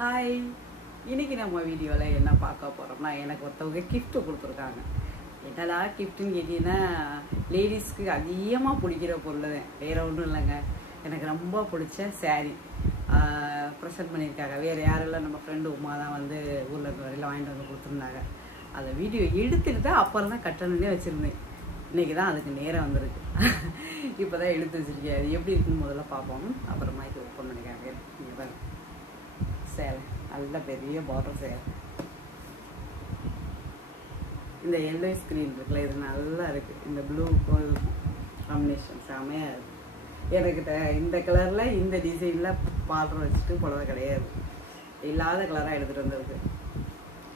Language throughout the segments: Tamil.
ஹாய், இன்னைக்கு நம்ம வீடியோவில் என்ன பார்க்க போகிறோம்னா, எனக்கு ஒருத்தவங்க கிஃப்ட்டு கொடுத்துருக்காங்க. என்னடா கிஃப்ட்டுன்னு கேட்டிங்கன்னா, லேடிஸ்க்கு அதிகமாக பிடிக்கிற பொருள் தான், வேறு ஒன்றும் இல்லைங்க. எனக்கு ரொம்ப பிடிச்ச சாரீ ப்ரெசென்ட் பண்ணியிருக்காங்க. வேறு யாரெல்லாம் நம்ம ஃப்ரெண்டு உமா தான் வந்து ஊரில் இருக்க வரையில் வாங்கிட்டு வந்து கொடுத்துருந்தாங்க. அதை வீடியோ எடுத்துகிட்டு தான் அப்புறம் தான் கட்டணுன்னே வச்சுருந்தேன். இன்றைக்கி தான் அதுக்கு நேரம் வந்திருக்கு. இப்போ தான் எடுத்து வச்சுருக்கேன். அது எப்படி இருக்குன்னு முதல்ல பார்ப்போம், அப்புறமா இது ஓப்பன் பண்ணிக்காங்க. இங்கே பாருங்க, சேலை நல்ல பெரிய பார்டர் சேலை. இந்த எல்லோ ஸ்க்ரீன் இருக்குல்ல, இது நல்லா இருக்குது. இந்த ப்ளூ கோல்டு காம்பினேஷன் செமையாக இருக்குது. எனக்கு இந்த கலரில் இந்த டிசைனில் பார்டர் வச்சுட்டு புடவை கிடையாது, இல்லாத கலராக எடுத்துகிட்டு வந்திருக்கு.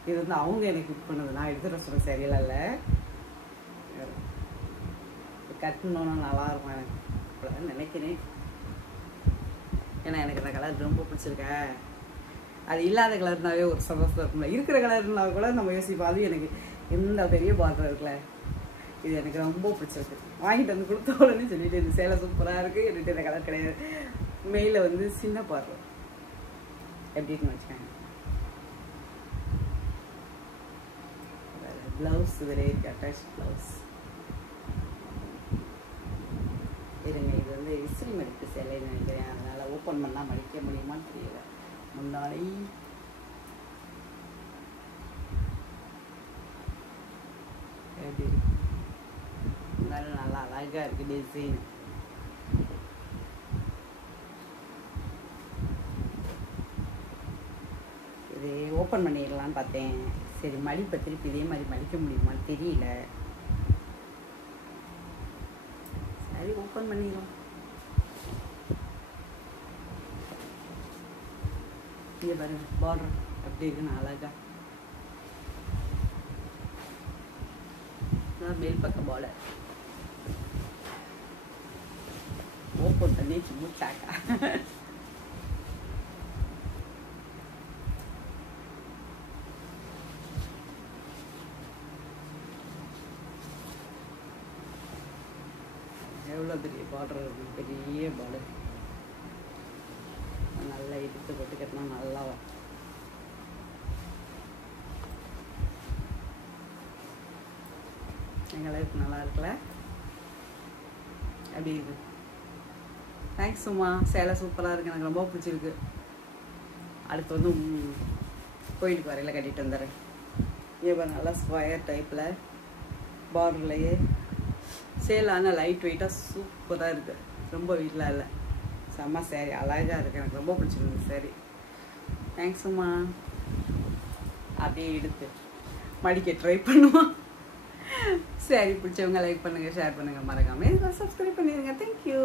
இது வந்து அவங்க எனக்கு குக் பண்ணது, நான் எடுத்துகிட்டு சொல்ல சரியில்லை. இல்லை கட்டணுன்னு நல்லாயிருக்கும் எனக்கு, அப்படிதான் நினைக்கிறேன். ஏன்னா எனக்கு இந்த கலர் ரொம்ப பிடிச்சிருக்கா. அது இல்லாத கலர்னாவே ஒரு சந்தோஷம் இருக்கும்ல. இருக்கிற கலர்னா கூட நம்ம யோசிப்போம். அது எனக்கு இந்த பெரிய பார்டர் இருக்குல்ல, இது எனக்கு ரொம்ப பிடிச்சிருக்கு. வாங்கிட்டு வந்து கொடுத்த உடனே சொல்லிட்டு இந்த சேலை சூப்பராக இருக்குது, என்னட்டு இந்த கலர் கிடையாது. மெயிலில் வந்து சின்ன பார்டர் எப்படின்னு வச்சுக்காங்க. ப்ளவுஸ் இதில் இருக்குது, அட்டாச் ப்ளவுஸ். இருங்க, இது வந்து விசிறி மடிப்பு சேலைன்னு நினைக்கிறேன். அதனால் ஓப்பன் பண்ணால் மடிக்க முடியுமான்னு தெரியல. முன்னாடி எப்படி இருக்கு, நல்லா அழகாக இருக்குது டிசைன். இது ஓப்பன் பண்ணிடலான்னு பார்த்தேன். சரி, மடிப்பை திருப்பி இதே மாதிரி மடிக்க முடியுமான்னு தெரியல. சரி, ஓப்பன் பண்ணிடலாம். இங்கே பாருங்க, பார்டர் அப்படி இருக்குன்னு அழகா. மேல் பக்கம் பார்டர் ஓப்பன் பண்ணி முடிச்சாக்கா. எவ்வளோ பெரிய பார்டர் இருக்கு, பெரிய பார்டர். நல்லா இழுத்து போட்டு கட்டினா நல்லா வரும். எங்களுக்கு நல்லா இருக்குல்ல, அப்படி இருக்கு. தேங்க்ஸ் சும்மா, சேலை சூப்பராக இருக்குது, எனக்கு ரொம்ப பிடிச்சிருக்கு. அடுத்து வந்து கோயிலுக்கு வரையில் கட்டிட்டு வந்துடுறேன். இப்போ நல்லா ஸ்கொயர் டைப்பில் பார்டர்லையே சேலை, ஆனால் லைட் வெயிட்டாக சூப்பராக இருக்குது. ரொம்ப வீட்டில் இல்லை, செம்ம சேரீ, அழகாக இருக்குது. எனக்கு ரொம்ப பிடிச்சிருக்கு சேரீ. தேங்க்ஸ் அம்மா. அப்படியே எடுத்து மடிக்க ட்ரை பண்ணுவோம். சரி, பிடிச்சவங்க லைக் பண்ணுங்கள், ஷேர் பண்ணுங்கள், மறக்காமல் சப்ஸ்கிரைப் பண்ணிடுங்க. தேங்க்யூ.